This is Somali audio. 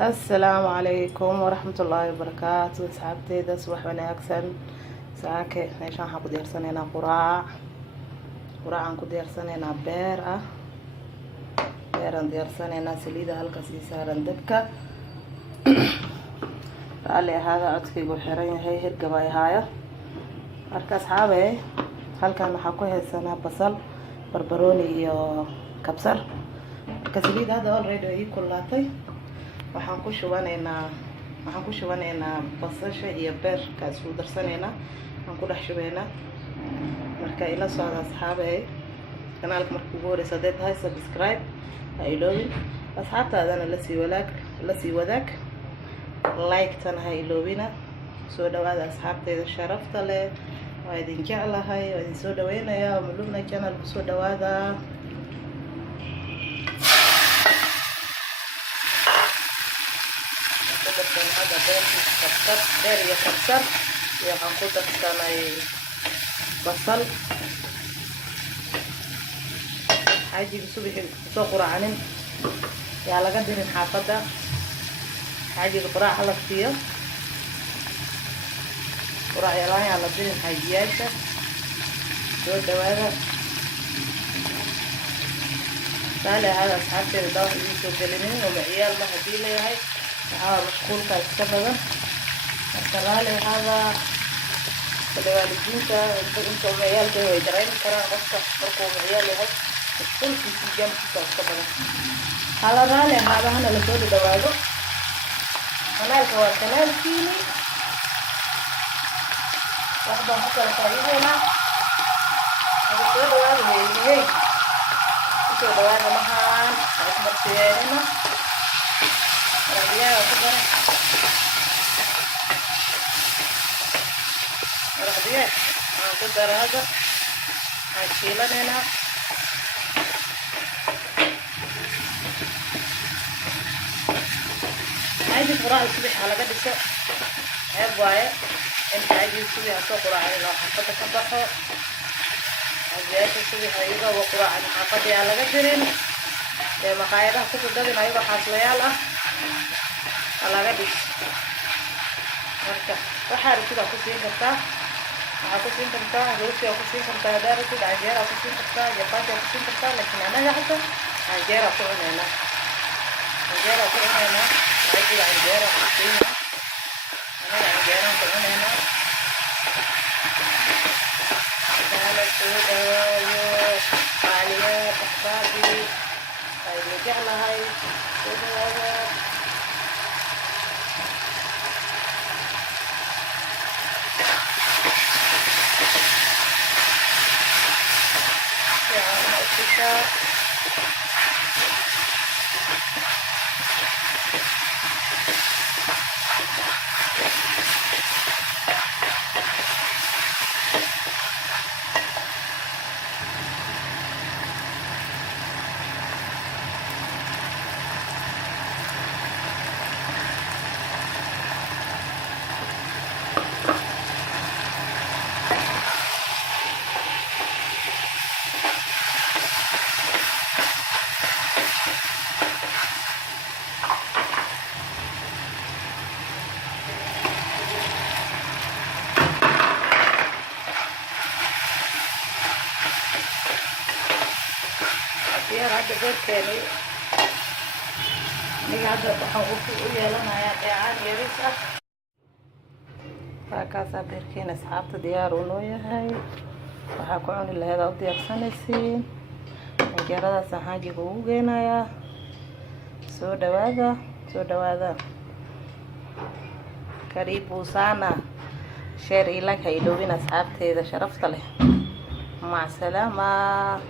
السلام عليكم ورحمة الله وبركاته. أصحابتي صباح wanaagsan. saake meeshaan waxaan ku diyaarsanaynaa quraacaan ku diyaarsanaynaa beeraan diyaarsanaynaa. saliida halkaas ii saaran dabka. raalli ahaada codkaygu xiran yahay, hirgab ay haayo. marka asxaabe halkan waxaan ku haysanaa basal, barbarooni iyo kabsar. marka saliida hadda already way ii kululaatay. waxaan ku shubanaynaa basasha iyo beerka isku darsanaynaa. waxaan ku dhex shubaynaa. marka ila socda asxaabe, kanaalka marka ugu horeysa hadday tahay subscribe ha iloobin, asxaabtaadana la sii wadaag, like-tan ha iloobina. soo dhawaada asxaabteyda sharafta leh, waa idin jeclahay, waa idin soo dhaweynayaa. Mulugna channel ku soo dhawaada. هذا beer iyo kabsar iyo waxaan ku darsanay basal. xaajiga subaxii kusoo quraacanin yaa laga dirin xaafadda. xaajiga quraac hala siiyo, quraac yalaan yaa la dirin xaajiyaasha. soo dhawaada. saali ahaada asxaabteeda daawax idiin soo gelinin oo maciyaal ma haddii leeyahay mashquulka iska badan. marka raalli ahaada waalidiinta inta ciyaalka way dareemi karaan qofka markuu ciyaal yahay mashquulkiisa jamkiisa iska badan. hala raalli ahaada, hana la soo dhawaado. kanaalka waa kanaalkiini, wax baan ku kala faa'iideynaa. hada soo dhawaada weyliyey, kusoo dhawaada mahaan ismarsiyeelina. مرحبا هنقدر هذا هنشيله هنا. عادي قراءة الصبح على قد السوق عيب وايه. انت عادي الصبح هسوق قراءة لو حفظة كبحه عاديات الصبح ايضا وقراءة حفظة على قدرين لما قايدة كتو دادين ايضا حاصليالة على قدس. marka waxaa rabtida ku siin kartaa, waxaa ku siin kartaa rooti, ku siin kartaa daarati, canjeera ku siin kartaa, jabati ku siin kartaa. laakiin anaga hada canjeera ku cunayna, canjeera ku cunayna. ayda canjeera ku siina, anaga canjeera ku cunayna. taala soo dhawaayo qaaliya baxbaadi ay jeclahay. soo dhawaada. هذا غير ثاني نيجي هذا بحوق ويلنا يا يريسا. فكاسة بركين أصحابته ديار ونويا هاي وحكون اللي هذا أضيق سنسين مجرد سحاجي بوجينا يا سودا karibu sana. share ilaka ilowin asxaabteeda sharafta leh. مع السلامة.